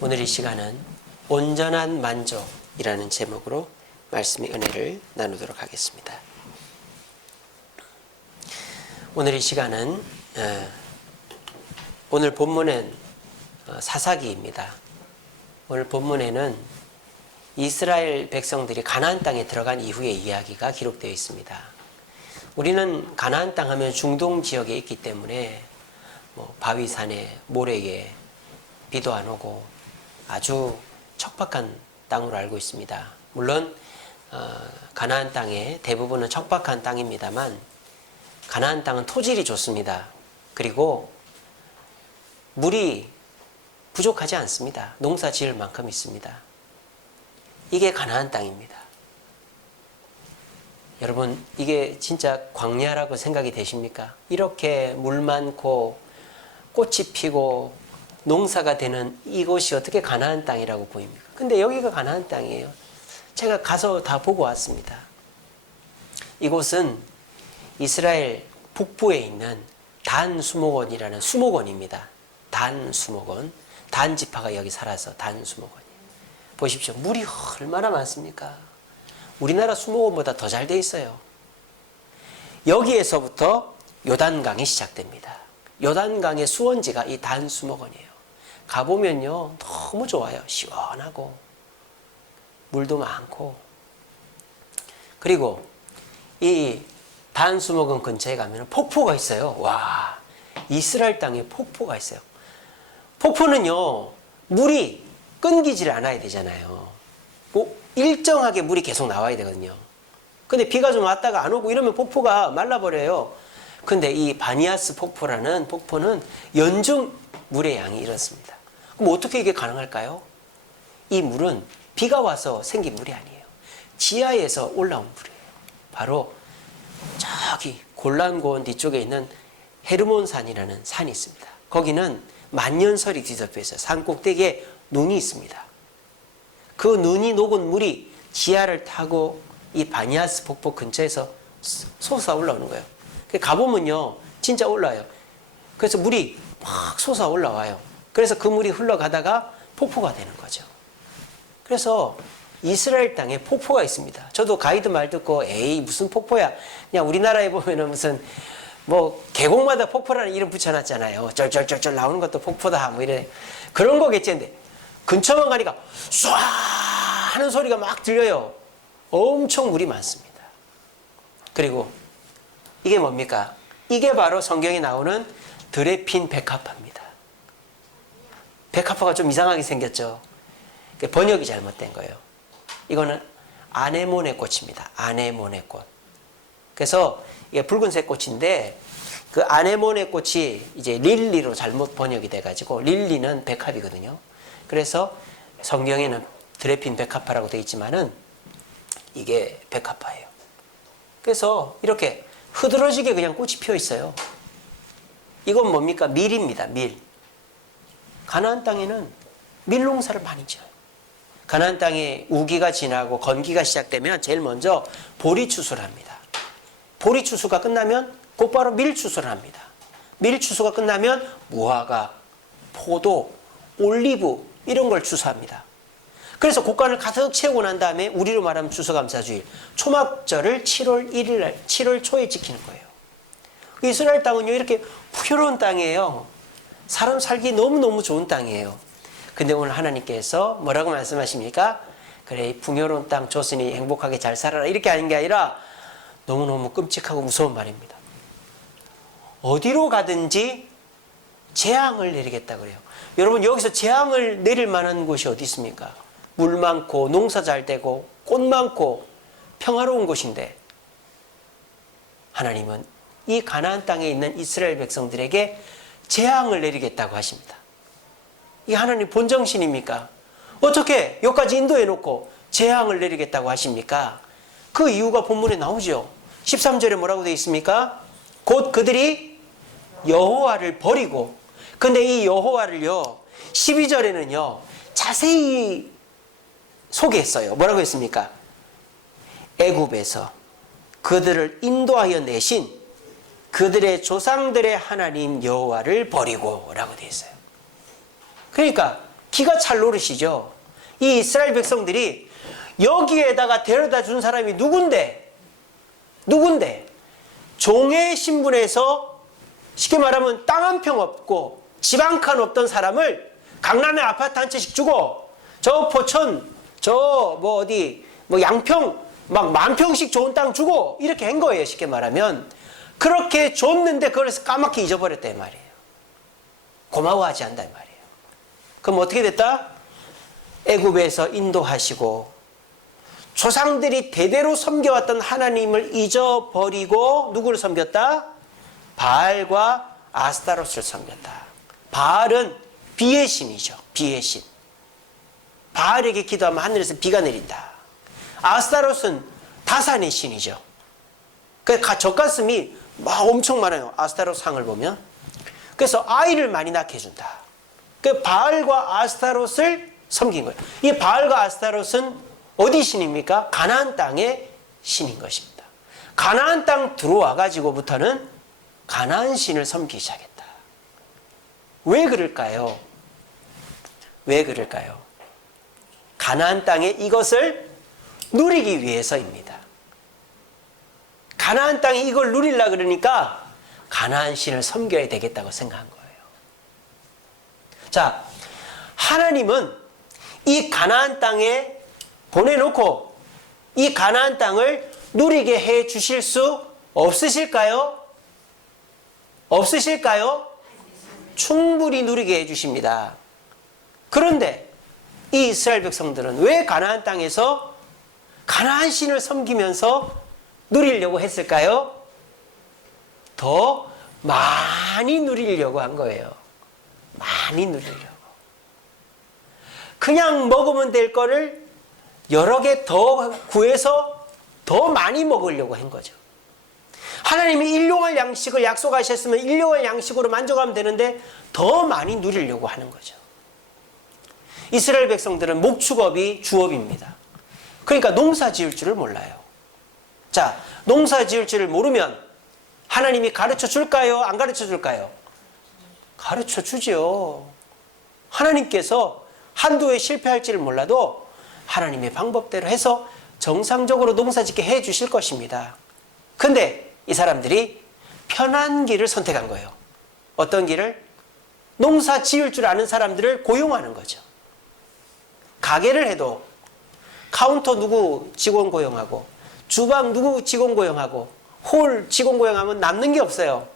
오늘 이 시간은 온전한 만족이라는 제목으로 말씀의 은혜를 나누도록 하겠습니다. 오늘 이 시간은 오늘 본문은 사사기입니다. 오늘 본문에는 이스라엘 백성들이 가나안 땅에 들어간 이후의 이야기가 기록되어 있습니다. 우리는 가나안 땅 하면 중동 지역에 있기 때문에 바위산에 모래에 비도 안 오고 아주 척박한 땅으로 알고 있습니다. 물론 가나안 땅의 대부분은 척박한 땅입니다만 가나안 땅은 토질이 좋습니다. 그리고 물이 부족하지 않습니다. 농사 지을 만큼 있습니다. 이게 가나안 땅입니다. 여러분, 이게 진짜 광야라고 생각이 되십니까? 이렇게 물 많고 꽃이 피고 농사가 되는 이곳이 어떻게 가나안 땅이라고 보입니까? 근데 여기가 가나안 땅이에요. 제가 가서 다 보고 왔습니다. 이곳은 이스라엘 북부에 있는 단 수목원이라는 수목원입니다. 단 수목원. 단 지파가 여기 살아서 단 수목원이에요. 보십시오. 물이 얼마나 많습니까? 우리나라 수목원보다 더 잘 돼 있어요. 여기에서부터 요단강이 시작됩니다. 요단강의 수원지가 이 단 수목원이에요. 가보면요, 너무 좋아요. 시원하고 물도 많고. 그리고 이 단수목원 근처에 가면 폭포가 있어요. 와, 이스라엘 땅에 폭포가 있어요. 폭포는요, 물이 끊기질 않아야 되잖아요. 일정하게 물이 계속 나와야 되거든요. 근데 비가 좀 왔다가 안 오고 이러면 폭포가 말라버려요. 근데 이 바니아스 폭포라는 폭포는 연중 물의 양이 이렇습니다. 그럼 어떻게 이게 가능할까요? 이 물은 비가 와서 생긴 물이 아니에요. 지하에서 올라온 물이에요. 바로 저기 골란고원 뒤쪽에 있는 헤르몬산이라는 산이 있습니다. 거기는 만년설이 뒤덮여 있어요. 산 꼭대기에 눈이 있습니다. 그 눈이 녹은 물이 지하를 타고 이 바니아스 폭포 근처에서 솟아 올라오는 거예요. 가보면요, 진짜 올라와요. 그래서 물이 막 솟아 올라와요. 그래서 그 물이 흘러가다가 폭포가 되는 거죠. 그래서 이스라엘 땅에 폭포가 있습니다. 저도 가이드 말 듣고 에이 무슨 폭포야. 그냥 우리나라에 보면은 무슨 계곡마다 폭포라는 이름 붙여놨잖아요. 쩔쩔쩔쩔 나오는 것도 폭포다 뭐 이래. 그런 거겠지. 근데 근처만 가니까 쏴 하는 소리가 막 들려요. 엄청 물이 많습니다. 그리고 이게 뭡니까? 이게 바로 성경에 나오는 드레핀 백합화입니다. 백합화가 좀 이상하게 생겼죠. 번역이 잘못된 거예요. 이거는 아네모네 꽃입니다. 아네모네 꽃. 그래서 이게 붉은색 꽃인데 그 아네모네 꽃이 이제 릴리로 잘못 번역이 돼가지고 릴리는 백합이거든요. 그래서 성경에는 드레핀 백합화라고 되어 있지만은 이게 백합화예요. 그래서 이렇게 흐드러지게 그냥 꽃이 피어 있어요. 이건 뭡니까? 밀입니다. 밀. 가나안 땅에는 밀 농사를 많이 지어요. 가나안 땅에 우기가 지나고 건기가 시작되면 제일 먼저 보리 추수를 합니다. 보리 추수가 끝나면 곧바로 밀 추수를 합니다. 밀 추수가 끝나면 무화과, 포도, 올리브 이런 걸 추수합니다. 그래서 곡간을 가득 채우고 난 다음에 우리로 말하면 추수감사주일, 초막절을 7월 1일 날, 7월 초에 지키는 거예요. 이스라엘 땅은요, 이렇게 풍요로운 땅이에요. 사람 살기 너무너무 좋은 땅이에요. 근데 오늘 하나님께서 뭐라고 말씀하십니까? 그래, 이 풍요로운 땅 줬으니 행복하게 잘 살아라. 이렇게 하는 게 아니라 너무너무 끔찍하고 무서운 말입니다. 어디로 가든지 재앙을 내리겠다 그래요. 여러분, 여기서 재앙을 내릴 만한 곳이 어디 있습니까? 물 많고 농사 잘 되고 꽃 많고 평화로운 곳인데 하나님은 이 가나안 땅에 있는 이스라엘 백성들에게 재앙을 내리겠다고 하십니다. 이게 하나님 본정신입니까? 어떻게 여기까지 인도해 놓고 재앙을 내리겠다고 하십니까? 그 이유가 본문에 나오죠. 13절에 뭐라고 되어 있습니까? 곧 그들이 여호와를 버리고, 근데 이 여호와를요 12절에는요 자세히 소개했어요. 뭐라고 했습니까? 애굽에서 그들을 인도하여 내신 그들의 조상들의 하나님 여호와를 버리고 라고 되어 있어요. 그러니까 기가 찰 노릇이죠. 이 이스라엘 백성들이 여기에다가 데려다 준 사람이 누군데? 종의 신분에서 쉽게 말하면 땅 한 평 없고 집 한 칸 없던 사람을 강남에 아파트 한 채씩 주고 저 포천 양평 막 만 평씩 좋은 땅 주고 이렇게 한 거예요. 쉽게 말하면 그렇게 줬는데 그걸 까맣게 잊어버렸다 이 말이에요. 고마워하지 않는다 이 말이에요. 그럼 어떻게 됐다? 애굽에서 인도하시고 조상들이 대대로 섬겨왔던 하나님을 잊어버리고 누구를 섬겼다? 바알과 아스타롯을 섬겼다. 바알은 비의 신이죠. 비의 신. 바알에게 기도하면 하늘에서 비가 내린다. 아스타롯은 다산의 신이죠. 그 젖가슴이 막 엄청 많아요. 아스타롯 상을 보면. 그래서 아이를 많이 낳게 해준다. 그 바알과 아스타롯을 섬긴 거예요. 이 바알과 아스타롯은 어디 신입니까? 가나안 땅의 신인 것입니다. 가나안 땅 들어와 가지고부터는 가나안 신을 섬기기 시작했다. 왜 그럴까요? 가나안 땅에 이것을 누리기 위해서입니다. 가나안 땅에 이걸 누리려고 그러니까 가나안 신을 섬겨야 되겠다고 생각한 거예요. 자, 하나님은 이 가나안 땅에 보내놓고 이 가나안 땅을 누리게 해 주실 수 없으실까요? 충분히 누리게 해 주십니다. 그런데 이 이스라엘 백성들은 왜 가나안 땅에서 가나안 신을 섬기면서 누리려고 했을까요? 더 많이 누리려고 한 거예요. 많이 누리려고. 그냥 먹으면 될 거를 여러 개 더 구해서 더 많이 먹으려고 한 거죠. 하나님이 일용할 양식을 약속하셨으면 일용할 양식으로 만족하면 되는데 더 많이 누리려고 하는 거죠. 이스라엘 백성들은 목축업이 주업입니다. 그러니까 농사 지을 줄을 몰라요. 자, 농사 지을 줄을 모르면 하나님이 가르쳐 줄까요? 안 가르쳐 줄까요? 가르쳐 주죠. 하나님께서 한두 해 실패할지를 몰라도 하나님의 방법대로 해서 정상적으로 농사 짓게 해 주실 것입니다. 근데 이 사람들이 편한 길을 선택한 거예요. 어떤 길을? 농사 지을 줄 아는 사람들을 고용하는 거죠. 가게를 해도 카운터 누구 직원 고용하고 주방 누구 직원 고용하고 홀 직원 고용하면 남는 게 없어요.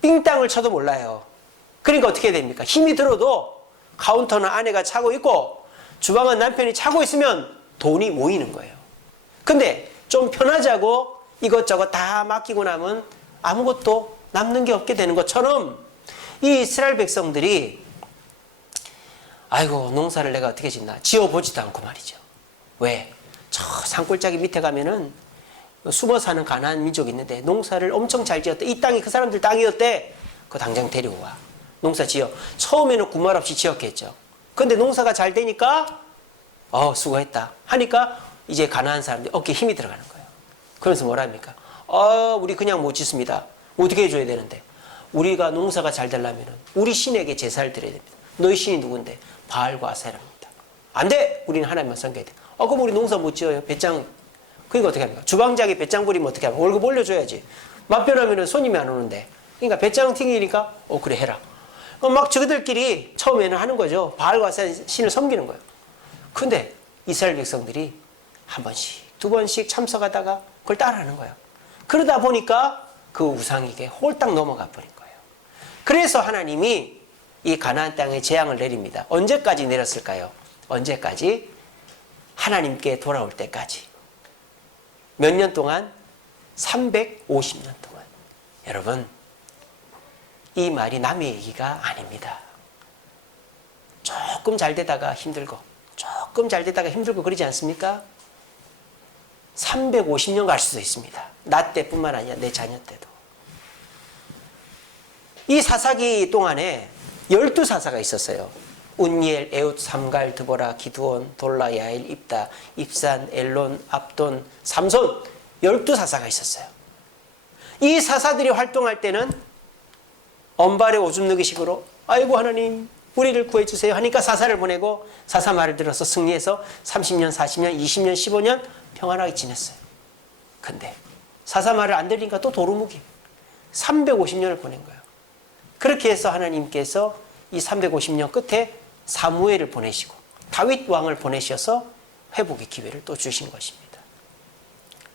삥땅을 쳐도 몰라요. 그러니까 어떻게 됩니까? 힘이 들어도 카운터는 아내가 차고 있고 주방은 남편이 차고 있으면 돈이 모이는 거예요. 근데 좀 편하자고 이것저것 다 맡기고 나면 아무것도 남는 게 없게 되는 것처럼 이 이스라엘 백성들이 아이고 농사를 내가 어떻게 짓나 지어보지도 않고 말이죠. 왜? 저 산골짜기 밑에 가면은 숨어 사는 가나안 민족이 있는데 농사를 엄청 잘 지었대. 이 땅이 그 사람들 땅이었대. 그거 당장 데려와. 농사 지어. 처음에는 군말 없이 지었겠죠. 근데 농사가 잘 되니까 수고했다 하니까 이제 가나안 사람들이 어깨에 힘이 들어가는 거예요. 그래서 뭐라 합니까? 우리 그냥 못 짓습니다. 어떻게 해줘야 되는데? 우리가 농사가 잘 되려면 우리 신에게 제사를 드려야 됩니다. 너희 신이 누군데? 바알과 아세라입니다. 안 돼! 우리는 하나님만 섬겨야 돼. 그럼 우리 농사 못 지어요. 배짱. 그러니까 어떻게 합니까? 주방장이 배짱 부리면 어떻게 합니까? 월급 올려줘야지. 맞변하면 손님이 안 오는데. 그러니까 배짱 튕기니까 그래 해라. 막 저들끼리 처음에는 하는 거죠. 바알과 아세라 신을 섬기는 거예요. 근데 이스라엘 백성들이 한 번씩 두 번씩 참석하다가 그걸 따라하는 거예요. 그러다 보니까 그 우상에게 홀딱 넘어가 버린 거예요. 그래서 하나님이 이 가나안 땅에 재앙을 내립니다. 언제까지 내렸을까요? 언제까지? 하나님께 돌아올 때까지. 몇 년 동안? 350년 동안. 여러분, 이 말이 남의 얘기가 아닙니다. 조금 잘 되다가 힘들고 조금 잘 되다가 힘들고 그러지 않습니까? 350년 갈 수도 있습니다. 나 때뿐만 아니라 내 자녀 때도. 이 사사기 동안에 12사사가 있었어요. 운니엘, 에웃, 삼갈, 드보라, 기드온, 돌라, 야일, 입다, 입산, 엘론, 압돈, 삼손 12사사가 있었어요. 이 사사들이 활동할 때는 언발에 오줌 누기식으로 아이고 하나님 우리를 구해주세요 하니까 사사를 보내고 사사 말을 들어서 승리해서 30년, 40년, 20년, 15년 평안하게 지냈어요. 근데 사사 말을 안 들으니까 또 도루묵이 350년을 보낸 거예요. 그렇게 해서 하나님께서 이 350년 끝에 사무엘을 보내시고 다윗 왕을 보내셔서 회복의 기회를 또 주신 것입니다.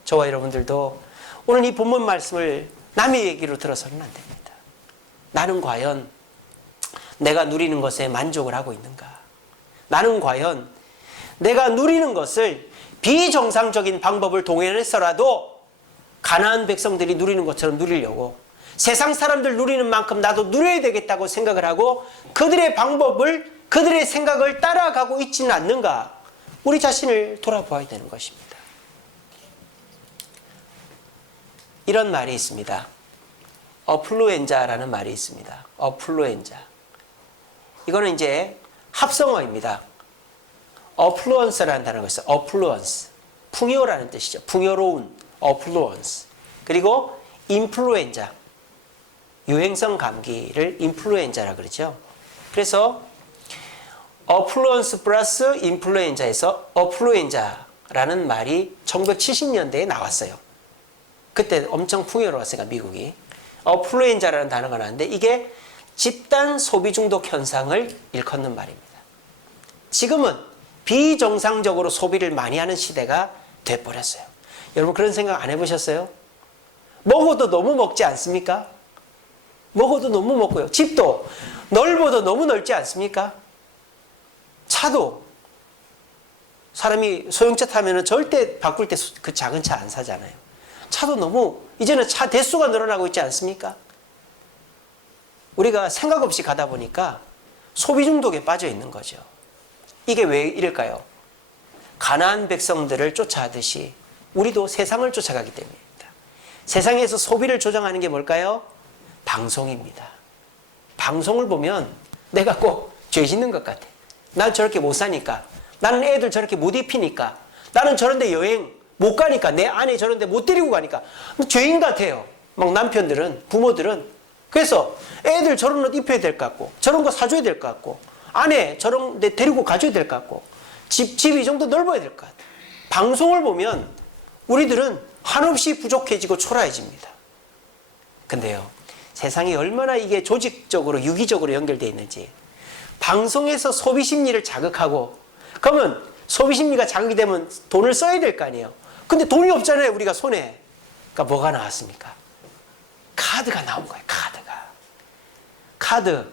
저와 여러분들도 오늘 이 본문 말씀을 남의 얘기로 들어서는 안 됩니다. 나는 과연 내가 누리는 것에 만족을 하고 있는가? 나는 과연 내가 누리는 것을 비정상적인 방법을 동원해서라도 가나안 백성들이 누리는 것처럼 누리려고 세상 사람들 누리는 만큼 나도 누려야 되겠다고 생각을 하고 그들의 방법을, 그들의 생각을 따라가고 있지는 않는가? 우리 자신을 돌아보아야 되는 것입니다. 이런 말이 있습니다. 어플루엔자라는 말이 있습니다. 어플루엔자. 이거는 이제 합성어입니다. 어플루언스라는 단어가 있어요. 어플루언스. 풍요라는 뜻이죠. 풍요로운 어플루언스. 그리고 인플루엔자. 유행성 감기를 인플루엔자라 그러죠. 그래서 어플루언스 플러스 인플루엔자에서 어플루엔자라는 말이 1970년대에 나왔어요. 그때 엄청 풍요로웠으니까 미국이. 어플루엔자라는 단어가 나왔는데 이게 집단 소비 중독 현상을 일컫는 말입니다. 지금은 비정상적으로 소비를 많이 하는 시대가 돼버렸어요. 여러분 그런 생각 안 해보셨어요? 먹어도 너무 먹지 않습니까? 먹어도 너무 먹고요. 집도 넓어도 너무 넓지 않습니까? 차도 사람이 소형차 타면 절대 바꿀 때 그 작은 차 안 사잖아요. 차도 너무 이제는 차 대수가 늘어나고 있지 않습니까? 우리가 생각 없이 가다 보니까 소비 중독에 빠져 있는 거죠. 이게 왜 이럴까요? 가나안 백성들을 쫓아하듯이 우리도 세상을 쫓아가기 때문입니다. 세상에서 소비를 조정하는 게 뭘까요? 방송입니다. 방송을 보면 내가 꼭 죄 짓는 것 같아. 난 저렇게 못 사니까, 나는 애들 저렇게 못 입히니까, 나는 저런데 여행 못 가니까, 내 아내 저런데 못 데리고 가니까 죄인 같아요. 막 남편들은, 부모들은. 그래서 애들 저런 옷 입혀야 될 것 같고, 저런 거 사줘야 될 것 같고, 아내 저런 데 데리고 가줘야 될 것 같고, 집이 이 정도 넓어야 될 것 같아. 방송을 보면 우리들은 한없이 부족해지고 초라해집니다. 근데요, 세상이 얼마나 이게 조직적으로 유기적으로 연결되어 있는지, 방송에서 소비 심리를 자극하고, 그러면 소비 심리가 자극이 되면 돈을 써야 될 거 아니에요. 근데 돈이 없잖아요, 우리가 손에. 그러니까 뭐가 나왔습니까? 카드가 나온 거예요. 카드.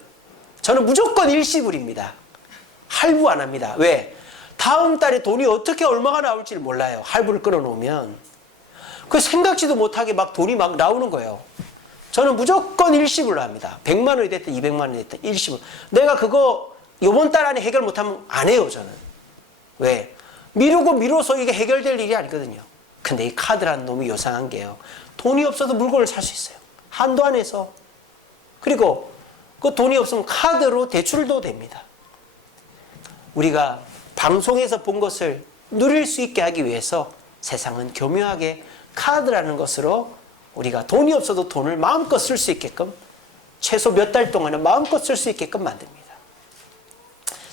저는 무조건 일시불입니다. 할부 안 합니다. 왜? 다음 달에 돈이 어떻게 얼마가 나올지를 몰라요. 할부를 끊어놓으면. 그 생각지도 못하게 막 돈이 막 나오는 거예요. 저는 무조건 일시불로 합니다. 100만 원이 됐든 200만 원이 됐든 일시불. 내가 그거 이번 달 안에 해결 못하면 안 해요, 저는. 왜? 미루고 이게 해결될 일이 아니거든요. 근데 이 카드라는 놈이 요상한 게요. 돈이 없어도 물건을 살 수 있어요. 한도 안에서. 그리고 그 돈이 없으면 카드로 대출도 됩니다. 우리가 방송에서 본 것을 누릴 수 있게 하기 위해서 세상은 교묘하게 카드라는 것으로 우리가 돈이 없어도 돈을 마음껏 쓸 수 있게끔, 최소 몇 달 동안은 마음껏 쓸 수 있게끔 만듭니다.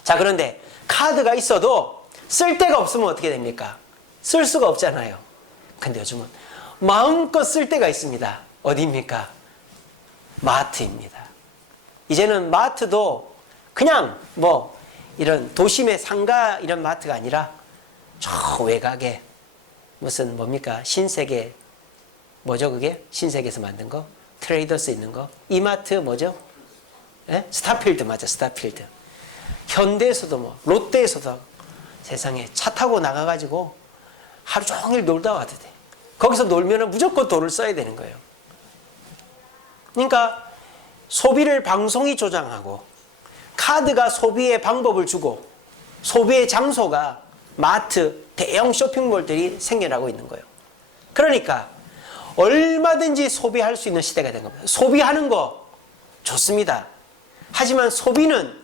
자, 그런데 카드가 있어도 쓸 데가 없으면 어떻게 됩니까? 쓸 수가 없잖아요. 근데 요즘은 마음껏 쓸 데가 있습니다. 어디입니까? 마트입니다. 이제는 마트도 그냥 뭐 이런 도심의 상가 이런 마트가 아니라 저 외곽에 무슨 뭡니까? 신세계 뭐죠 그게? 신세계에서 만든 거? 트레이더스 있는 거? 이마트 뭐죠? 예? 스타필드 맞아, 스타필드. 현대에서도 뭐 롯데에서도 세상에 차 타고 나가가지고 하루 종일 놀다 와도 돼. 거기서 놀면 무조건 돈을 써야 되는 거예요. 그러니까 소비를 방송이 조장하고 카드가 소비의 방법을 주고 소비의 장소가 마트, 대형 쇼핑몰들이 생겨나고 있는 거예요. 그러니까 얼마든지 소비할 수 있는 시대가 된 겁니다. 소비하는 거 좋습니다. 하지만 소비는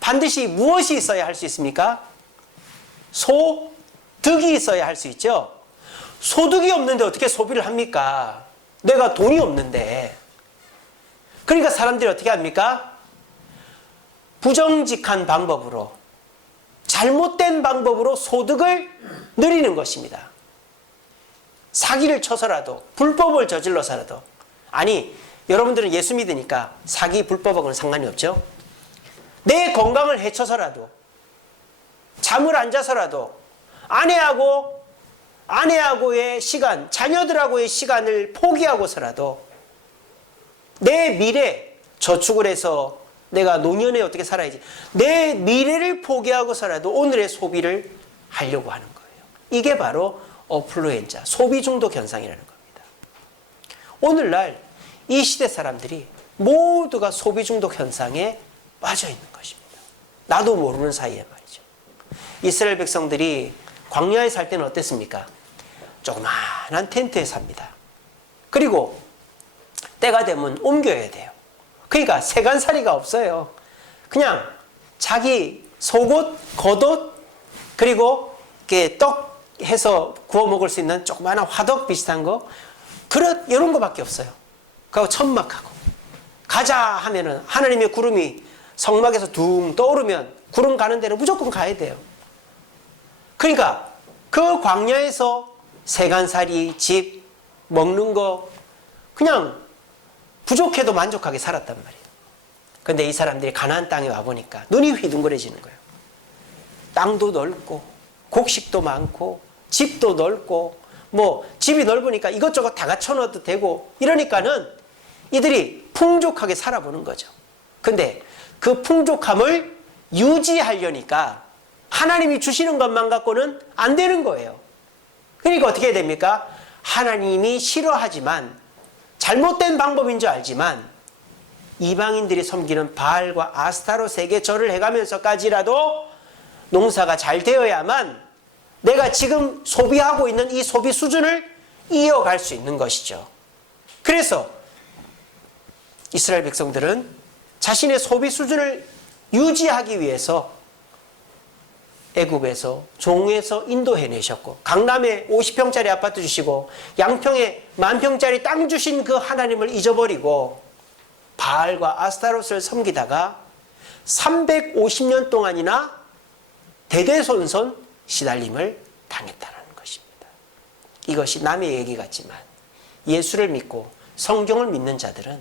반드시 무엇이 있어야 할 수 있습니까? 소득이 있어야 할 수 있죠. 소득이 없는데 어떻게 소비를 합니까? 내가 돈이 없는데. 그러니까 사람들이 어떻게 합니까? 부정직한 방법으로, 잘못된 방법으로 소득을 누리는 것입니다. 사기를 쳐서라도, 불법을 저질러서라도. 아니, 여러분들은 예수 믿으니까 사기, 불법하고는 상관이 없죠. 내 건강을 해쳐서라도, 잠을 안 자서라도, 아내하고의 시간, 자녀들하고의 시간을 포기하고서라도 내 미래, 저축을 해서 내가 노년에 어떻게 살아야지, 내 미래를 포기하고서라도 오늘의 소비를 하려고 하는 거예요. 이게 바로 어플루엔자, 소비 중독 현상이라는 겁니다. 오늘날 이 시대 사람들이 모두가 소비 중독 현상에 빠져 있는 것입니다. 나도 모르는 사이에 말이죠. 이스라엘 백성들이 광야에 살 때는 어땠습니까? 조그마한 텐트에 삽니다. 그리고 때가 되면 옮겨야 돼요. 그러니까 세간살이가 없어요. 그냥 자기 속옷, 겉옷, 그리고 이렇게 떡 해서 구워 먹을 수 있는 조그마한 화덕 비슷한 거, 그릇 이런 거밖에 없어요. 그리고 천막하고 가자 하면은 하나님의 구름이 성막에서 둥 떠오르면 구름 가는 데로 무조건 가야 돼요. 그러니까 그 광야에서 세간살이, 집, 먹는 거 그냥 부족해도 만족하게 살았단 말이에요. 그런데 이 사람들이 가나안 땅에 와보니까 눈이 휘둥그레지는 거예요. 땅도 넓고 곡식도 많고 집도 넓고, 뭐 집이 넓으니까 이것저것 다 갖춰 넣어도 되고, 이러니까는 이들이 풍족하게 살아보는 거죠. 근데 그 풍족함을 유지하려니까 하나님이 주시는 것만 갖고는 안 되는 거예요. 그러니까 어떻게 해야 됩니까? 하나님이 싫어하지만, 잘못된 방법인 줄 알지만 이방인들이 섬기는 바알과 아스타롯에게 절을 해가면서까지라도 농사가 잘 되어야만 내가 지금 소비하고 있는 이 소비 수준을 이어갈 수 있는 것이죠. 그래서 이스라엘 백성들은 자신의 소비 수준을 유지하기 위해서 애굽에서 종에서 인도해내셨고, 강남에 50평짜리 아파트 주시고 양평에 10,000평짜리 땅 주신 그 하나님을 잊어버리고 바알과 아스타롯을 섬기다가 350년 동안이나 대대손손 시달림을 당했다는 것입니다. 이것이 남의 얘기 같지만 예수를 믿고 성경을 믿는 자들은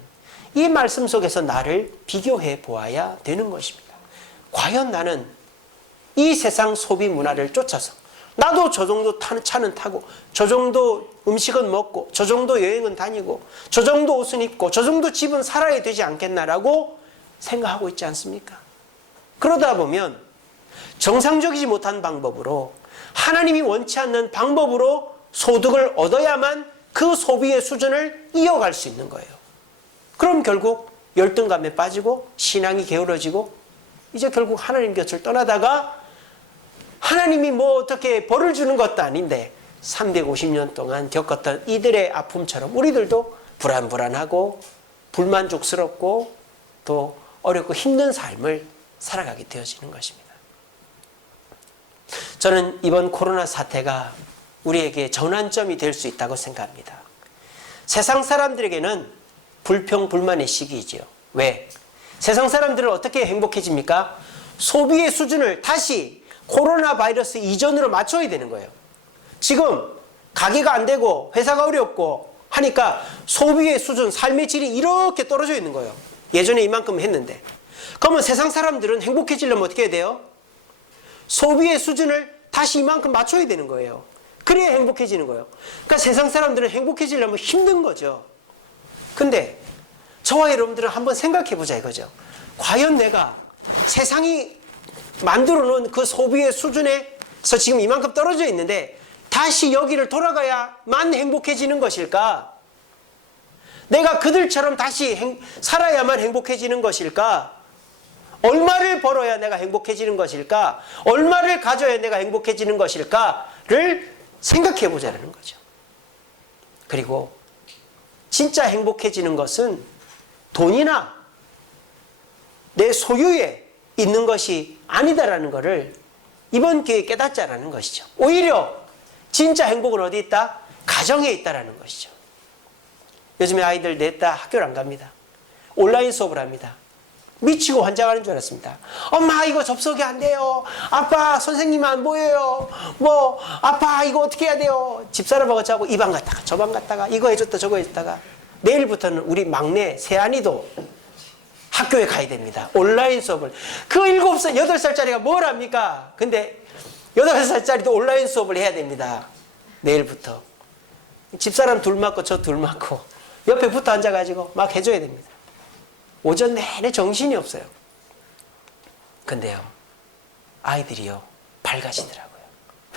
이 말씀 속에서 나를 비교해 보아야 되는 것입니다. 과연 나는 이 세상 소비 문화를 쫓아서 나도 저 정도 차는 타고, 저 정도 음식은 먹고, 저 정도 여행은 다니고, 저 정도 옷은 입고, 저 정도 집은 살아야 되지 않겠나라고 생각하고 있지 않습니까? 그러다 보면 정상적이지 못한 방법으로, 하나님이 원치 않는 방법으로 소득을 얻어야만 그 소비의 수준을 이어갈 수 있는 거예요. 그럼 결국 열등감에 빠지고 신앙이 게으러지고 이제 결국 하나님 곁을 떠나다가 하나님이 뭐 어떻게 벌을 주는 것도 아닌데 350년 동안 겪었던 이들의 아픔처럼 우리들도 불안불안하고 불만족스럽고 또 어렵고 힘든 삶을 살아가게 되어지는 것입니다. 저는 이번 코로나 사태가 우리에게 전환점이 될 수 있다고 생각합니다. 세상 사람들에게는 불평, 불만의 시기이지요. 왜? 세상 사람들은 어떻게 행복해집니까? 소비의 수준을 다시 코로나 바이러스 이전으로 맞춰야 되는 거예요. 지금 가게가 안 되고 회사가 어렵고 하니까 소비의 수준, 삶의 질이 이렇게 떨어져 있는 거예요. 예전에 이만큼 했는데. 그러면 세상 사람들은 행복해지려면 어떻게 해야 돼요? 소비의 수준을 다시 이만큼 맞춰야 되는 거예요. 그래야 행복해지는 거예요. 그러니까 세상 사람들은 행복해지려면 힘든 거죠. 근데 저와 여러분들은 한번 생각해 보자 이거죠. 과연 내가 세상이 만들어 놓은 그 소비의 수준에서 지금 이만큼 떨어져 있는데 다시 여기를 돌아가야만 행복해지는 것일까? 내가 그들처럼 다시 살아야만 행복해지는 것일까? 얼마를 벌어야 내가 행복해지는 것일까? 얼마를 가져야 내가 행복해지는 것일까를 생각해 보자는 거죠. 그리고 진짜 행복해지는 것은 돈이나 내 소유에 있는 것이 아니다라는 것을 이번 기회에 깨닫자라는 것이죠. 오히려 진짜 행복은 어디 있다? 가정에 있다라는 것이죠. 요즘에 아이들 넷 다 학교를 안 갑니다. 온라인 수업을 합니다. 미치고 환장하는 줄 알았습니다. 엄마 이거 접속이 안 돼요. 아빠 선생님 안 보여요. 뭐 아빠 이거 어떻게 해야 돼요. 집사람하고 자고 이 방 갔다가 저 방 갔다가 이거 해줬다 저거 해줬다가 내일부터는 우리 막내 세안이도 학교에 가야 됩니다. 온라인 수업을. 그 7살, 8살짜리가 뭘 합니까? 근데 8살짜리도 온라인 수업을 해야 됩니다. 내일부터. 집사람 둘 맞고 저 둘 맞고 옆에 붙어 앉아가지고 막 해줘야 됩니다. 오전 내내 정신이 없어요. 근데요, 아이들이요, 밝아지더라고요.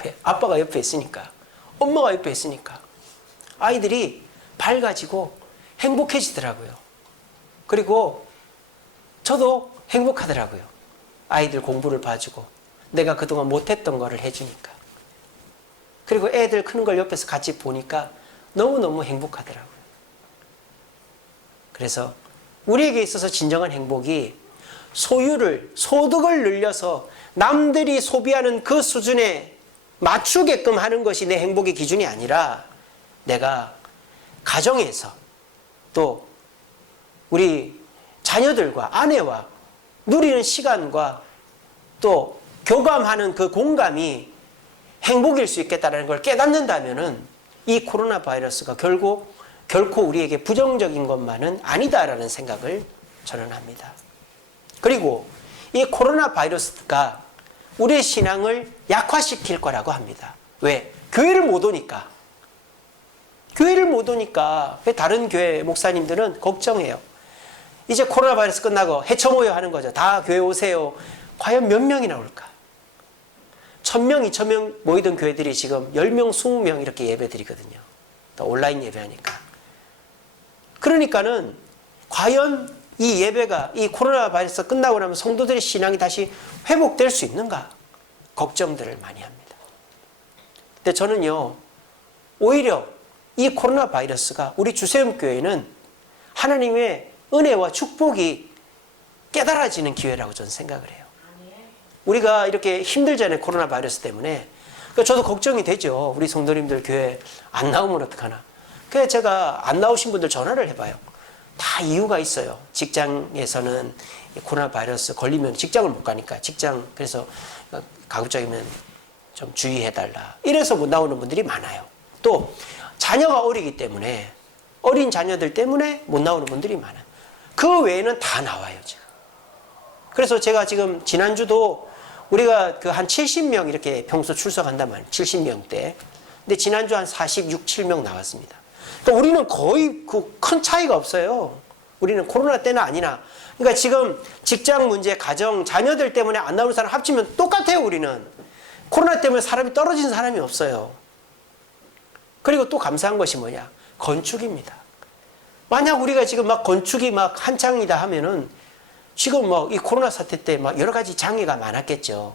왜? 아빠가 옆에 있으니까, 엄마가 옆에 있으니까. 아이들이 밝아지고 행복해지더라고요. 그리고 저도 행복하더라고요. 아이들 공부를 봐주고, 내가 그동안 못했던 거를 해주니까. 그리고 애들 크는 걸 옆에서 같이 보니까 너무너무 행복하더라고요. 그래서 우리에게 있어서 진정한 행복이 소득을 늘려서 남들이 소비하는 그 수준에 맞추게끔 하는 것이 내 행복의 기준이 아니라 내가 가정에서 또 우리 자녀들과 아내와 누리는 시간과 또 교감하는 그 공감이 행복일 수 있겠다는 걸 깨닫는다면은 이 코로나 바이러스가 결코 우리에게 부정적인 것만은 아니다라는 생각을 저는 합니다. 그리고 이 코로나 바이러스가 우리의 신앙을 약화시킬 거라고 합니다. 왜? 교회를 못 오니까. 교회를 못 오니까 왜 다른 교회 목사님들은 걱정해요. 이제 코로나 바이러스 끝나고 해쳐 모여 하는 거죠. 다 교회 오세요. 과연 몇 명이나 올까? 1000명, 2000명 모이던 교회들이 지금 10명, 20명 이렇게 예배 드리거든요. 또 온라인 예배하니까. 그러니까는 과연 이 예배가 이 코로나 바이러스 끝나고 나면 성도들의 신앙이 다시 회복될 수 있는가? 걱정들을 많이 합니다. 근데 저는요, 오히려 이 코로나 바이러스가 우리 주세움교회는 하나님의 은혜와 축복이 깨달아지는 기회라고 저는 생각을 해요. 우리가 이렇게 힘들잖아요. 코로나 바이러스 때문에. 그러니까 저도 걱정이 되죠. 우리 성도님들 교회 안 나오면 어떡하나. 그래서 제가 안 나오신 분들 전화를 해봐요. 다 이유가 있어요. 직장에서는 코로나 바이러스 걸리면 직장을 못 가니까 그래서 가급적이면 좀 주의해달라. 이래서 못 나오는 분들이 많아요. 또 자녀가 어리기 때문에 어린 자녀들 때문에 못 나오는 분들이 많아요. 그 외에는 다 나와요, 지금. 그래서 제가 지금 지난주도 우리가 그 한 70명 이렇게 평소 출석한단 말이에요. 70명대. 근데 지난주 한 46, 7명 나왔습니다. 그러니까 우리는 거의 그 큰 차이가 없어요. 우리는 코로나 때나 아니나. 그러니까 지금 직장 문제, 가정, 자녀들 때문에 안 나오는 사람 합치면 똑같아요, 우리는. 코로나 때문에 사람이 떨어진 사람이 없어요. 그리고 또 감사한 것이 뭐냐? 건축입니다. 만약 우리가 지금 막 건축이 막 한창이다 하면은 지금 뭐 이 코로나 사태 때 막 여러 가지 장애가 많았겠죠.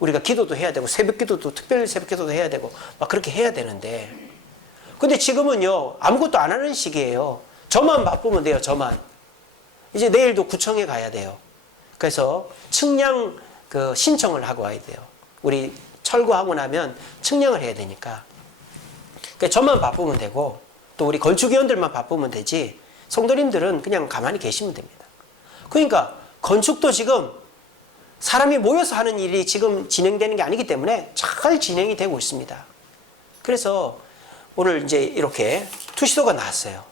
우리가 기도도 해야 되고 새벽 기도도 특별 새벽 기도도 해야 되고 막 그렇게 해야 되는데 근데 지금은요 아무것도 안 하는 시기예요. 저만 바쁘면 돼요. 저만. 이제 내일도 구청에 가야 돼요. 그래서 측량 그 신청을 하고 와야 돼요. 우리 철거하고 나면 측량을 해야 되니까. 그러니까 저만 바쁘면 되고 또 우리 건축위원들만 바쁘면 되지 성도님들은 그냥 가만히 계시면 됩니다. 그러니까 건축도 지금 사람이 모여서 하는 일이 지금 진행되는 게 아니기 때문에 잘 진행이 되고 있습니다. 그래서 오늘 이제 이렇게 투시도가 나왔어요.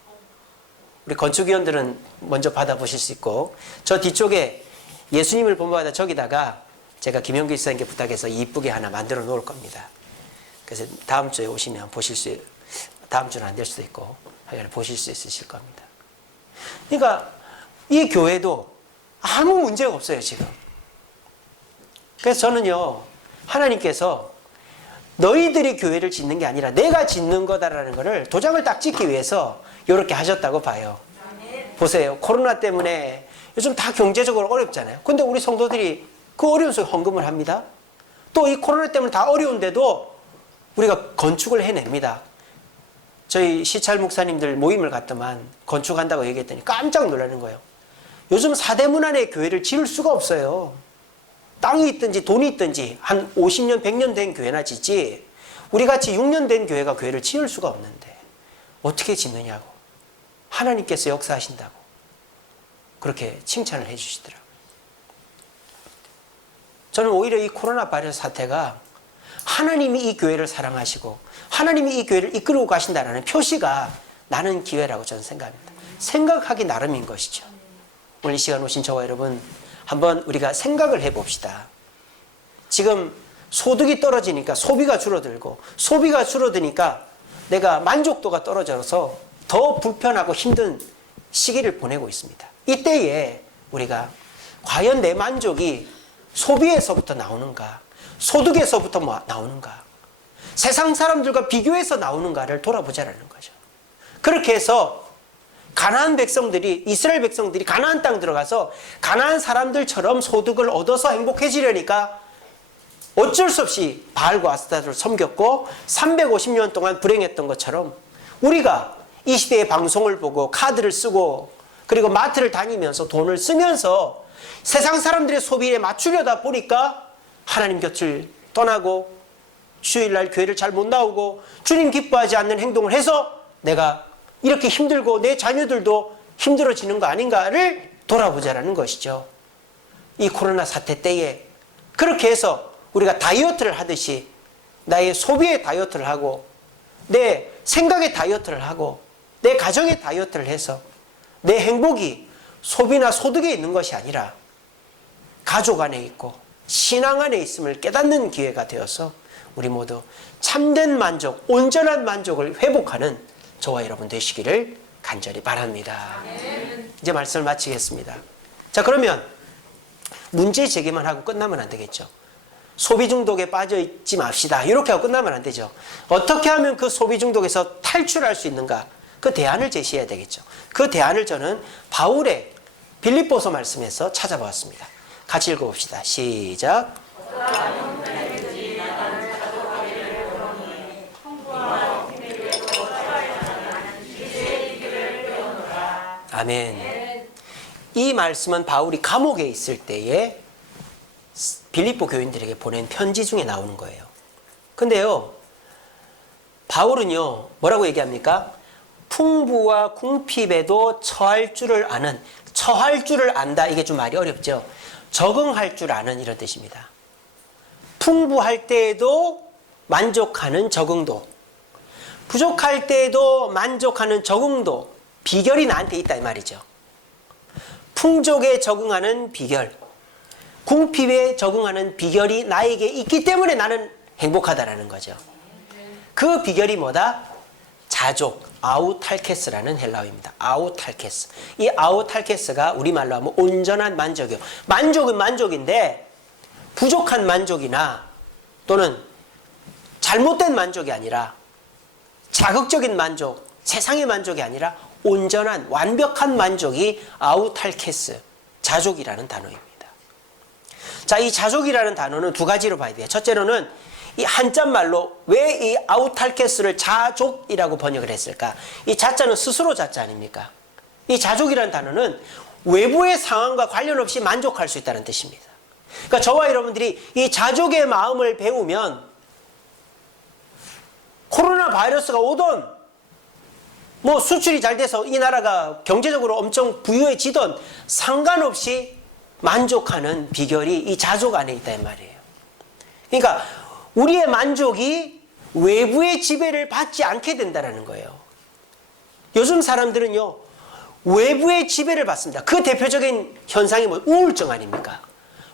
우리 건축위원들은 먼저 받아보실 수 있고 저 뒤쪽에 예수님을 본받아 저기다가 제가 김영규 집사님께 부탁해서 이쁘게 하나 만들어 놓을 겁니다. 그래서 다음 주에 오시면 보실 수 다음 주는 안 될 수도 있고 하여간 보실 수 있으실 겁니다. 그러니까 이 교회도 아무 문제가 없어요, 지금. 그래서 저는요, 하나님께서 너희들이 교회를 짓는 게 아니라 내가 짓는 거다라는 거를 도장을 딱 찍기 위해서 이렇게 하셨다고 봐요. 보세요. 코로나 때문에 요즘 다 경제적으로 어렵잖아요. 근데 우리 성도들이 그 어려운 속에 헌금을 합니다. 또 이 코로나 때문에 다 어려운데도 우리가 건축을 해냅니다. 저희 시찰 목사님들 모임을 갔더만 건축한다고 얘기했더니 깜짝 놀라는 거예요. 요즘 사대문 안에 교회를 지을 수가 없어요. 땅이 있든지 돈이 있든지 한 50년, 100년 된 교회나 짓지 우리같이 6년 된 교회가 교회를 지을 수가 없는데 어떻게 짓느냐고 하나님께서 역사하신다고 그렇게 칭찬을 해 주시더라고요. 저는 오히려 이 코로나 바이러스 사태가 하나님이 이 교회를 사랑하시고 하나님이 이 교회를 이끌고 가신다는 표시가 나는 기회라고 저는 생각합니다. 생각하기 나름인 것이죠. 오늘 이 시간 오신 저와 여러분, 한번 우리가 생각을 해봅시다. 지금 소득이 떨어지니까 소비가 줄어들고, 소비가 줄어드니까 내가 만족도가 떨어져서 더 불편하고 힘든 시기를 보내고 있습니다. 이때에 우리가 과연 내 만족이 소비에서부터 나오는가, 소득에서부터 나오는가, 세상 사람들과 비교해서 나오는가를 돌아보자라는 거죠. 그렇게 해서 가나안 백성들이, 이스라엘 백성들이 가나안 땅 들어가서 가나안 사람들처럼 소득을 얻어서 행복해지려니까 어쩔 수 없이 바알과 아스타를 섬겼고 350년 동안 불행했던 것처럼 우리가 이 시대의 방송을 보고 카드를 쓰고 그리고 마트를 다니면서 돈을 쓰면서 세상 사람들의 소비에 맞추려다 보니까 하나님 곁을 떠나고 주일날 교회를 잘 못 나오고 주님 기뻐하지 않는 행동을 해서 내가 이렇게 힘들고 내 자녀들도 힘들어지는 거 아닌가를 돌아보자라는 것이죠. 이 코로나 사태 때에 그렇게 해서 우리가 다이어트를 하듯이 나의 소비의 다이어트를 하고 내 생각의 다이어트를 하고 내 가정의 다이어트를 해서 내 행복이 소비나 소득에 있는 것이 아니라 가족 안에 있고 신앙 안에 있음을 깨닫는 기회가 되어서 우리 모두 참된 만족, 온전한 만족을 회복하는 저와 여러분 되시기를 간절히 바랍니다. 이제 말씀을 마치겠습니다. 자, 그러면 문제 제기만 하고 끝나면 안 되겠죠. 소비 중독에 빠져 있지 맙시다. 이렇게 하고 끝나면 안 되죠. 어떻게 하면 그 소비 중독에서 탈출할 수 있는가? 그 대안을 제시해야 되겠죠. 그 대안을 저는 바울의 빌립보서 말씀에서 찾아보았습니다. 같이 읽어봅시다. 시작. 아멘. 이 말씀은 바울이 감옥에 있을 때에 빌립보 교인들에게 보낸 편지 중에 나오는 거예요. 근데요, 바울은요, 뭐라고 얘기합니까? 풍부와 궁핍에도 처할 줄을 아는, 처할 줄을 안다. 이게 좀 말이 어렵죠. 적응할 줄 아는 이런 뜻입니다. 풍부할 때에도 만족하는 적응도, 부족할 때에도 만족하는 적응도, 비결이 나한테 있다 이 말이죠. 풍족에 적응하는 비결, 궁핍에 적응하는 비결이 나에게 있기 때문에 나는 행복하다라는 거죠. 그 비결이 뭐다? 자족, 아우탈케스라는 헬라어입니다. 아우탈케스. 이 아우탈케스가 우리말로 하면 온전한 만족이요. 만족은 만족인데 부족한 만족이나 또는 잘못된 만족이 아니라 자극적인 만족, 세상의 만족이 아니라 온전한 완벽한 만족이 아우탈케스, 자족이라는 단어입니다. 자, 이 자족이라는 단어는 두 가지로 봐야 돼요. 첫째로는 이 한자말로 왜 이 아우탈케스를 자족이라고 번역을 했을까? 이 자자는 스스로 자자 아닙니까? 이 자족이라는 단어는 외부의 상황과 관련 없이 만족할 수 있다는 뜻입니다. 그러니까 저와 여러분들이 이 자족의 마음을 배우면 코로나 바이러스가 오던 뭐 수출이 잘 돼서 이 나라가 경제적으로 엄청 부유해지던 상관없이 만족하는 비결이 이 자족 안에 있다 이 말이에요. 그러니까 우리의 만족이 외부의 지배를 받지 않게 된다는 거예요. 요즘 사람들은요, 외부의 지배를 받습니다. 그 대표적인 현상이 뭐 우울증 아닙니까?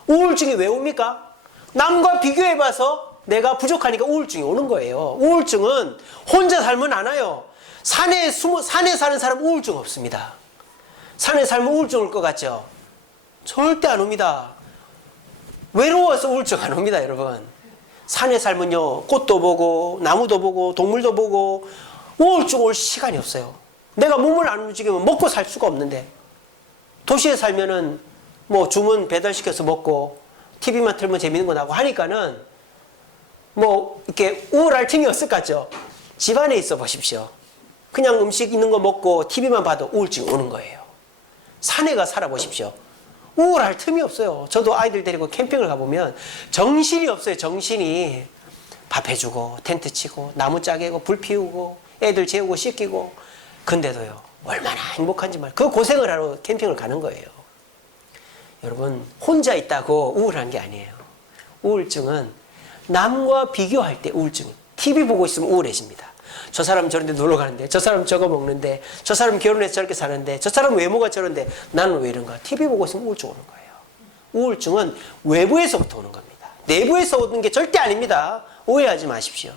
우울증이 왜 옵니까? 남과 비교해봐서 내가 부족하니까 우울증이 오는 거예요. 우울증은 혼자 살면 안 와요. 산에 사는 사람 우울증 없습니다. 산에 살면 우울증 올 것 같죠? 절대 안 옵니다. 외로워서 우울증 안 옵니다, 여러분. 산에 살면요, 꽃도 보고 나무도 보고 동물도 보고 우울증 올 시간이 없어요. 내가 몸을 안 움직이면 먹고 살 수가 없는데, 도시에 살면은 뭐 주문 배달시켜서 먹고 TV만 틀면 재밌는 거 나고 하니까는 뭐 이렇게 우울할 틈이 없을 것 같죠? 집안에 있어 보십시오. 그냥 음식 있는 거 먹고 TV만 봐도 우울증이 오는 거예요. 산에 가 살아보십시오. 우울할 틈이 없어요. 저도 아이들 데리고 캠핑을 가보면 정신이 없어요. 정신이. 밥 해주고 텐트 치고 나무 짜개고 불 피우고 애들 재우고 씻기고. 근데도요, 얼마나 행복한지 말. 그 고생을 하러 캠핑을 가는 거예요. 여러분, 혼자 있다고 우울한 게 아니에요. 우울증은 남과 비교할 때 우울증이. TV 보고 있으면 우울해집니다. 저 사람 저런데 놀러 가는데, 저 사람 저거 먹는데, 저 사람 결혼해서 저렇게 사는데, 저 사람 외모가 저런데 나는 왜 이런가? TV 보고 있으면 우울증 오는 거예요. 우울증은 외부에서부터 오는 겁니다. 내부에서 오는 게 절대 아닙니다. 오해하지 마십시오.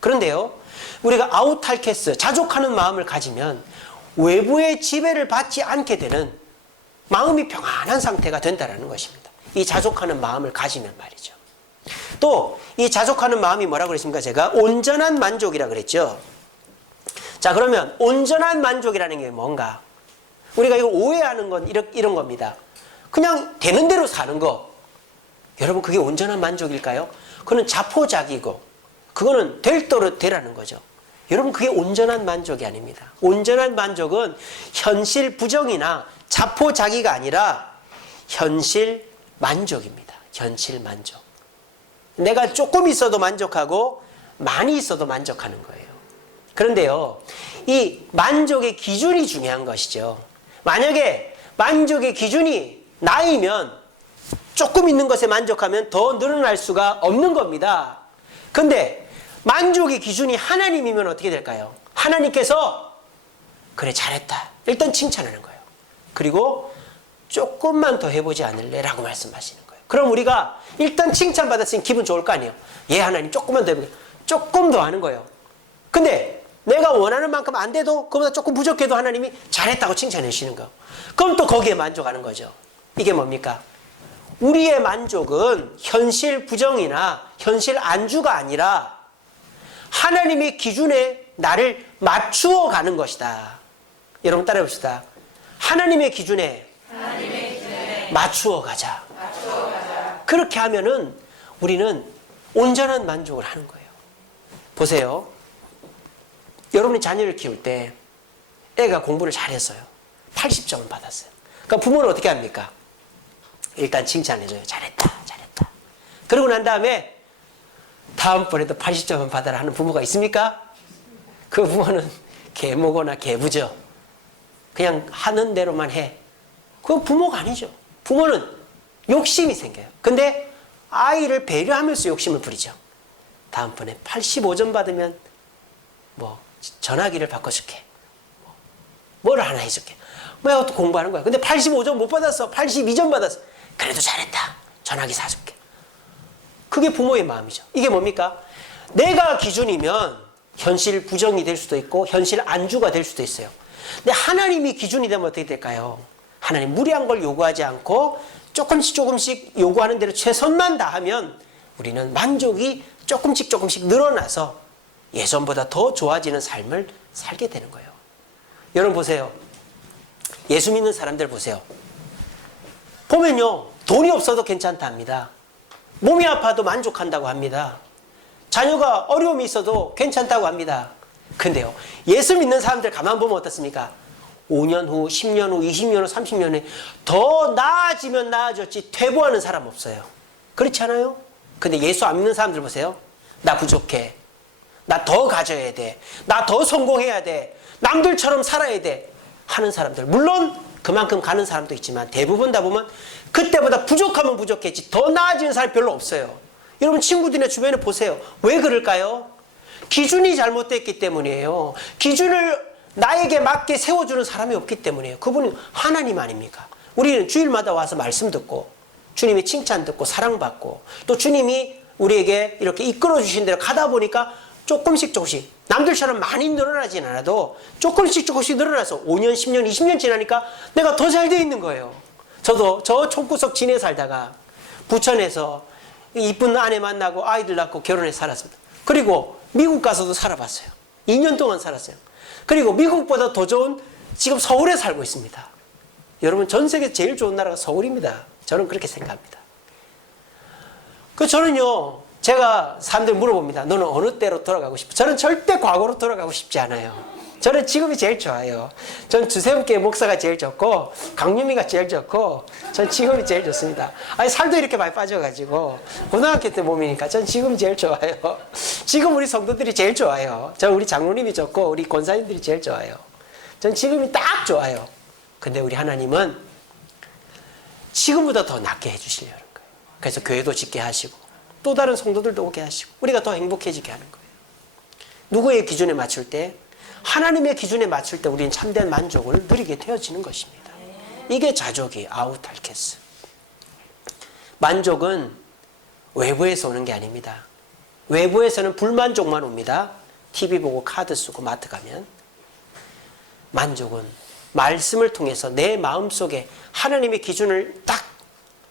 그런데요, 우리가 아우탈케스, 자족하는 마음을 가지면 외부의 지배를 받지 않게 되는 마음이 평안한 상태가 된다는 것입니다. 이 자족하는 마음을 가지면 말이죠. 또 이 자족하는 마음이 뭐라고 그랬습니까? 제가 온전한 만족이라고 그랬죠. 자, 그러면 온전한 만족이라는 게 뭔가? 우리가 이거 오해하는 건 이런 겁니다. 그냥 되는 대로 사는 거. 여러분, 그게 온전한 만족일까요? 그거는 자포자기고 그거는 될 대로 되라는 거죠. 여러분, 그게 온전한 만족이 아닙니다. 온전한 만족은 현실 부정이나 자포자기가 아니라 현실 만족입니다. 현실 만족. 내가 조금 있어도 만족하고 많이 있어도 만족하는 거예요. 그런데요, 이 만족의 기준이 중요한 것이죠. 만약에 만족의 기준이 나이면 조금 있는 것에 만족하면 더 늘어날 수가 없는 겁니다. 근데 만족의 기준이 하나님이면 어떻게 될까요? 하나님께서 그래 잘했다 일단 칭찬하는 거예요. 그리고 조금만 더 해보지 않을래? 라고 말씀하시는 거예요. 그럼 우리가 일단 칭찬받았으니 기분 좋을 거 아니에요. 예, 하나님 조금만 더 해보게. 조금 더 하는 거예요. 근데 내가 원하는 만큼 안 돼도 그보다 조금 부족해도 하나님이 잘했다고 칭찬해 주시는 거예요. 그럼 또 거기에 만족하는 거죠. 이게 뭡니까? 우리의 만족은 현실 부정이나 현실 안주가 아니라 하나님의 기준에 나를 맞추어 가는 것이다. 여러분 따라해 봅시다. 하나님의 기준에 맞추어 가자. 그렇게 하면은 우리는 온전한 만족을 하는 거예요. 보세요. 여러분이 자녀를 키울 때 애가 공부를 잘했어요. 80점을 받았어요. 그러니까 부모는 어떻게 합니까? 일단 칭찬해줘요. 잘했다, 잘했다. 그러고 난 다음에 다음번에도 80점을 받아라 하는 부모가 있습니까? 그 부모는 개모거나 개부죠. 그냥 하는 대로만 해. 그건 부모가 아니죠. 부모는 욕심이 생겨요. 근데 아이를 배려하면서 욕심을 부리죠. 다음번에 85점 받으면 뭐 전화기를 바꿔줄게. 뭘 하나 해줄게. 뭐 또 공부하는 거야. 근데 85점 못 받았어. 82점 받았어. 그래도 잘했다. 전화기 사줄게. 그게 부모의 마음이죠. 이게 뭡니까? 내가 기준이면 현실 부정이 될 수도 있고 현실 안주가 될 수도 있어요. 근데 하나님이 기준이 되면 어떻게 될까요? 하나님 무리한 걸 요구하지 않고 조금씩 요구하는 대로 최선만 다하면 우리는 만족이 조금씩 늘어나서 예전보다 더 좋아지는 삶을 살게 되는 거예요. 여러분 보세요. 예수 믿는 사람들 보세요. 보면요. 돈이 없어도 괜찮다 합니다. 몸이 아파도 만족한다고 합니다. 자녀가 어려움이 있어도 괜찮다고 합니다. 근데요. 예수 믿는 사람들 가만 보면 어떻습니까? 5년 후, 10년 후, 20년 후, 30년 후에 더 나아지면 나아졌지 퇴보하는 사람 없어요. 그렇지 않아요? 근데 예수 안 믿는 사람들 보세요. 나 부족해. 나 더 가져야 돼. 나 더 성공해야 돼. 남들처럼 살아야 돼. 하는 사람들. 물론 그만큼 가는 사람도 있지만 대부분 다 보면 그때보다 부족하면 부족했지 더 나아지는 사람이 별로 없어요. 여러분 친구들의 주변에 보세요. 왜 그럴까요? 기준이 잘못됐기 때문이에요. 기준을 나에게 맞게 세워주는 사람이 없기 때문이에요. 그분은 하나님 아닙니까? 우리는 주일마다 와서 말씀 듣고 주님의 칭찬 듣고 사랑받고 또 주님이 우리에게 이렇게 이끌어 주신 대로 가다 보니까 조금씩 남들처럼 많이 늘어나진 않아도 조금씩 늘어나서 5년, 10년, 20년 지나니까 내가 더 잘 돼 있는 거예요. 저도 저 촌구석 지내 살다가 부천에서 이쁜 아내 만나고 아이들 낳고 결혼해서 살았습니다. 그리고 미국 가서도 살아봤어요. 2년 동안 살았어요. 그리고 미국보다 더 좋은 지금 서울에 살고 있습니다. 여러분 전 세계 제일 좋은 나라가 서울입니다. 저는 그렇게 생각합니다. 저는요. 제가 사람들 물어봅니다. 너는 어느 때로 돌아가고 싶어? 저는 절대 과거로 돌아가고 싶지 않아요. 저는 지금이 제일 좋아요. 전 주세훈께 목사가 제일 좋고 강유미가 제일 좋고 전 지금이 제일 좋습니다. 아니 살도 이렇게 많이 빠져가지고 고등학교 때 몸이니까 전 지금이 제일 좋아요. 지금 우리 성도들이 제일 좋아요. 전 우리 장로님이 좋고 우리 권사님들이 제일 좋아요. 전 지금이 딱 좋아요. 근데 우리 하나님은 지금보다 더 낫게 해주시려는 거예요. 그래서 교회도 짓게 하시고 또 다른 성도들도 오게 하시고 우리가 더 행복해지게 하는 거예요. 누구의 기준에 맞출 때? 하나님의 기준에 맞출 때 우리는 참된 만족을 누리게 되어지는 것입니다. 이게 자족이 아우탈케스. 만족은 외부에서 오는 게 아닙니다. 외부에서는 불만족만 옵니다. TV 보고 카드 쓰고 마트 가면. 만족은 말씀을 통해서 내 마음속에 하나님의 기준을 딱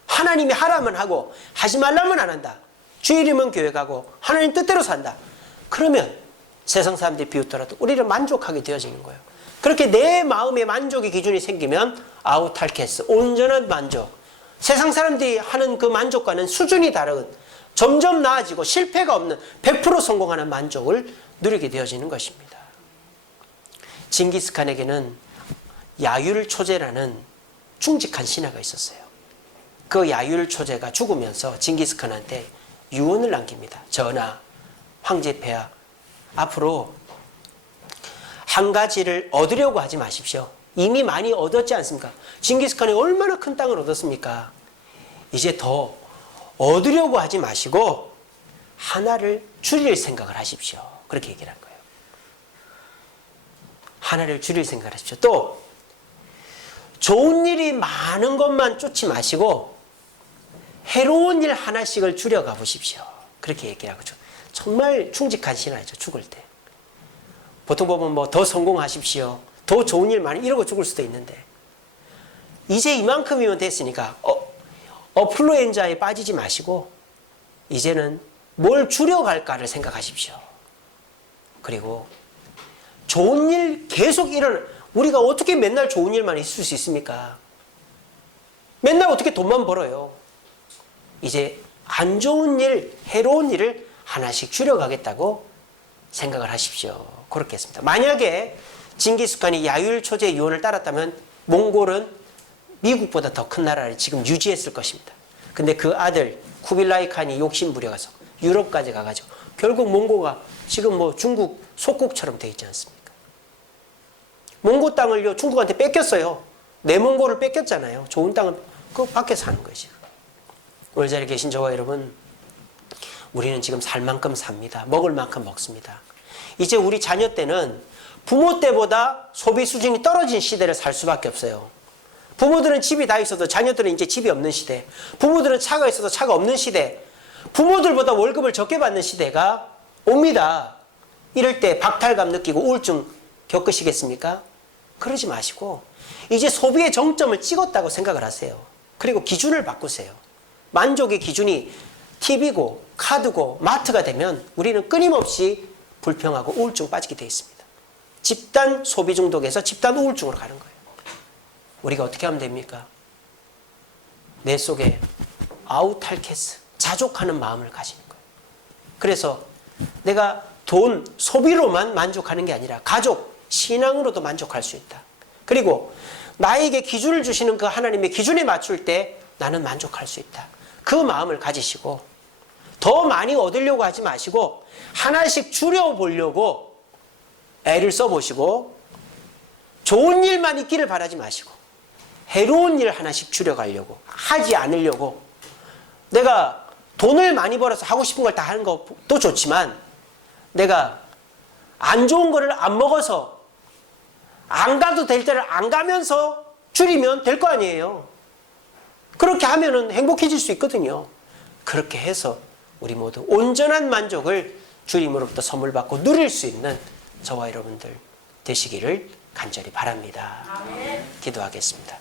하나님이 하라면 하고 하지 말라면 안 한다. 주일이면 교회 가고 하나님 뜻대로 산다. 그러면 세상 사람들이 비웃더라도 우리는 만족하게 되어지는 거예요. 그렇게 내 마음의 만족의 기준이 생기면 아우탈케스, 온전한 만족. 세상 사람들이 하는 그 만족과는 수준이 다른 점점 나아지고 실패가 없는 100% 성공하는 만족을 누리게 되어지는 것입니다. 징기스칸에게는 야율초제라는 충직한 신하가 있었어요. 그 야율초제가 죽으면서 징기스칸한테 유언을 남깁니다. 전하, 황제 폐하, 앞으로 한 가지를 얻으려고 하지 마십시오. 이미 많이 얻었지 않습니까? 징기스칸이 얼마나 큰 땅을 얻었습니까? 이제 더 얻으려고 하지 마시고 하나를 줄일 생각을 하십시오. 그렇게 얘기를 한 거예요. 하나를 줄일 생각을 하십시오. 또 좋은 일이 많은 것만 쫓지 마시고 해로운 일 하나씩을 줄여가 보십시오. 그렇게 얘기를 하고 정말 충직한 신하죠. 죽을 때. 보통 보면 뭐 더 성공하십시오. 더 좋은 일 많이 이러고 죽을 수도 있는데 이제 이만큼이면 됐으니까 어플루엔자에 빠지지 마시고 이제는 뭘 줄여갈까를 생각하십시오. 그리고 좋은 일 계속 우리가 어떻게 맨날 좋은 일만 있을 수 있습니까? 맨날 어떻게 돈만 벌어요? 이제 안 좋은 일, 해로운 일을 하나씩 줄여가겠다고 생각을 하십시오. 그렇게 했습니다. 만약에 징기스칸이 야율초제 유언을 따랐다면 몽골은 미국보다 더 큰 나라를 지금 유지했을 것입니다. 근데 그 아들 쿠빌라이 칸이 욕심 부려가서 유럽까지 가가지고 결국 몽고가 지금 뭐 중국 속국처럼 돼 있지 않습니까? 몽고 땅을요 중국한테 뺏겼어요. 내몽고를 뺏겼잖아요. 좋은 땅은 그 밖에서 사는 것이죠. 오늘 자리에 계신 저와 여러분, 우리는 지금 살 만큼 삽니다. 먹을 만큼 먹습니다. 이제 우리 자녀 때는 부모 때보다 소비 수준이 떨어진 시대를 살 수밖에 없어요. 부모들은 집이 다 있어도 자녀들은 이제 집이 없는 시대. 부모들은 차가 있어도 차가 없는 시대. 부모들보다 월급을 적게 받는 시대가 옵니다. 이럴 때 박탈감 느끼고 우울증 겪으시겠습니까? 그러지 마시고 이제 소비의 정점을 찍었다고 생각을 하세요. 그리고 기준을 바꾸세요. 만족의 기준이 TV고 카드고 마트가 되면 우리는 끊임없이 불평하고 우울증 빠지게 되어 있습니다. 집단 소비 중독에서 집단 우울증으로 가는 거예요. 우리가 어떻게 하면 됩니까? 내 속에 아우탈케스, 자족하는 마음을 가지는 거예요. 그래서 내가 돈, 소비로만 만족하는 게 아니라 가족, 신앙으로도 만족할 수 있다. 그리고 나에게 기준을 주시는 그 하나님의 기준에 맞출 때 나는 만족할 수 있다. 그 마음을 가지시고 더 많이 얻으려고 하지 마시고 하나씩 줄여보려고 애를 써보시고 좋은 일만 있기를 바라지 마시고 해로운 일 하나씩 줄여가려고 하지 않으려고 내가 돈을 많이 벌어서 하고 싶은 걸 다 하는 것도 좋지만 내가 안 좋은 거를 안 먹어서 안 가도 될 때를 안 가면서 줄이면 될 거 아니에요. 그렇게 하면은 행복해질 수 있거든요. 그렇게 해서 우리 모두 온전한 만족을 주님으로부터 선물 받고 누릴 수 있는 저와 여러분들 되시기를 간절히 바랍니다. 기도하겠습니다.